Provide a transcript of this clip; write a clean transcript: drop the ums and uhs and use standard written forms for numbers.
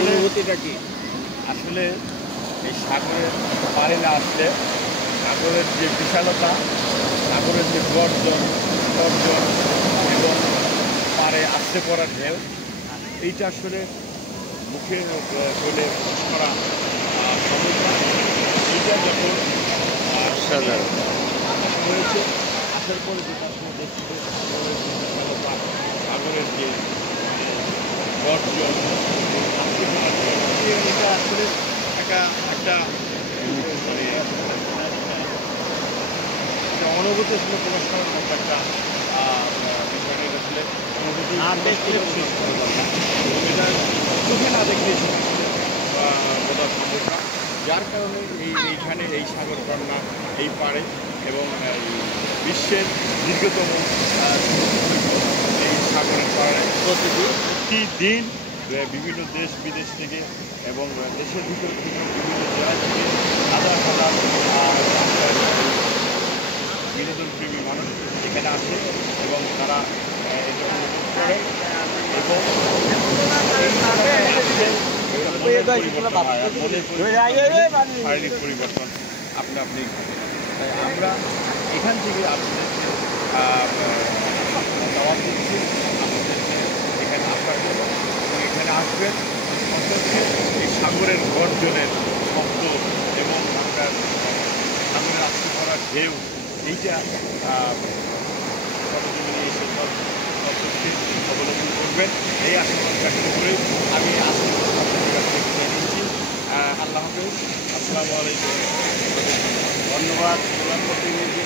অনুভূতিটা কি? আসলে এই সাগরের পাড়ে না আসলে সাগরের যে বিশালতা, সাগরের যে গর্জন এবং পাড়ে আসতে পড়ার ঢেউ, এইটা আসলে মুখে বলে প্রকাশ করা সম্ভব না। এইটা যখন অসাধারণ। আকাশ হয়েছে, আসার পরে যেটা আসলে দেখতে সাগরের যে বিশালতা, সাগরের যে গর্জন, আসতে পড়ার ঢেউ, এটা আসলে একটা একটা মানে একটা অনুভূতি আসলে প্রকাশ করার মতো একটা বিষয়টা এটা আসলে অনুভূতি না প্রকাশ দেখলে করে শেষ করা যাবে না। এবং এটা চোখে না দেখলে সেটা আসলে বোঝা সম্ভব না। যার কারণে এইখানে এই সাগরকন্যা এই পাড়ে এবং বিশ্বের দীর্ঘতম এই সাগরের পাড়ে প্রতিদিন বিভিন্ন দেশ বিদেশ থেকে এবং দেশের ভিতর থেকে বিভিন্ন জেলা থেকে হাজার হাজার বিনোদনপ্রেমী মানুষ এখানে আসে এবং তারা এটা উপভোগ করে এবং শারীরিক পরিবর্তন আপনি ঘটে। তাই আমরা এখান থেকে আপনাদেরকে দাওয়াত দিচ্ছি আপনাদেরকে এখানে আসার জন্য এবং এখানে আসবেন অন্তত এই সাগরের গর্জনের শব্দ এবং আপনার সাগরের আসতে করার ঢেউ এইটা সরজমিনে এসে সব তথ্যকে অবলম্বন করবেন এই আশীর্বাদ ব্যক্ত করে আমি আজকে আপনাদের কাছ থেকে বিদায় নিচ্ছি। আল্লাহ হাফেজ, আসসালামু আলাইকুম। ধন্যবাদ প্রধান প্রতিনিধি